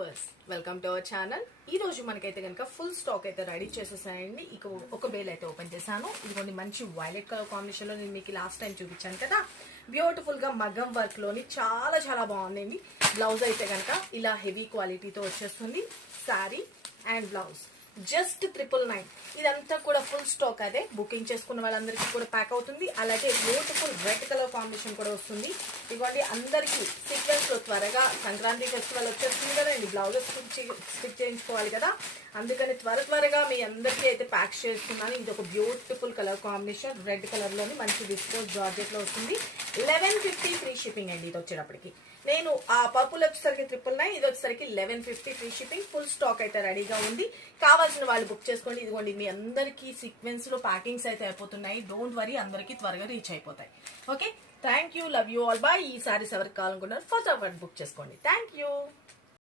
Viewers welcome to our channel. ఈ రోజు మనకైతే కనుక ఫుల్ స్టాక్ అయితే రెడీ చేసేసాయండి. ఇక ఒక బేల్ అయితే ఓపెన్ చేశాను. ఇదిగోండి మంచి వైలెట్ కలర్ కాంబినేషన్ లో నేను మీకు లాస్ట్ టైం చూపించాను కదా. బ్యూటిఫుల్ గా మగ్గం వర్క్ లోని చాలా చాలా బాగుందండి. బ్లౌజ్ అయితే కనుక ఇలా హెవీ క్వాలిటీతో వచ్చేస్తుంది. Sari and blouse just 999. ఇదంతా కూడా ఫుల్ స్టాక్ అదే బుకింగ్ చేసుకున్న వాళ్ళందరికీ కూడా ప్యాక్ అవుతుంది. అలాగే బ్యూటిఫుల్ రెడ్ కలర్ కాంబినేషన్ కూడా వస్తుంది. ఇవ్వండి అందరికీ సీక్వెన్స్ లో త్వరగా సంక్రాంతి ఫెస్టివల్ వచ్చేస్తుంది కదండి. బ్లౌజ్ స్టిచ్ చేయించుకోవాలి కదా, అందుకని త్వరగా మీ అందరికీ అయితే ప్యాక్ చేస్తున్నాను. ఇది ఒక beautiful colour combination red colour లోని మంచి విస్కోస్ జార్జెట్ లో వస్తుంది. 1150 ఫ్రీ షిప్పింగ్ అండి. ఇది వచ్చేటప్పటికి నేను ఆ పర్పుల్ వచ్చేసరికి 999, ఇది వచ్చేసరికి 1150 ఫ్రీ షిప్పింగ్. ఫుల్ స్టాక్ అయితే రెడీగా ఉంది. కావాల్సిన వాళ్ళు బుక్ చేసుకోండి. ఇదిగోండి మీ అందరికీ సీక్వెన్స్ లో ప్యాకింగ్స్ అయితే అయిపోతున్నాయి. డోంట్ వరీ, అందరికీ త్వరగా రీచ్ అయిపోతాయి. Okay, thank you, love you all. Bye. ఈ సారీస్ ఎవరికి కావాలనుకున్నారు ఫటాఫట్ బుక్ చేసుకోండి. Thank you.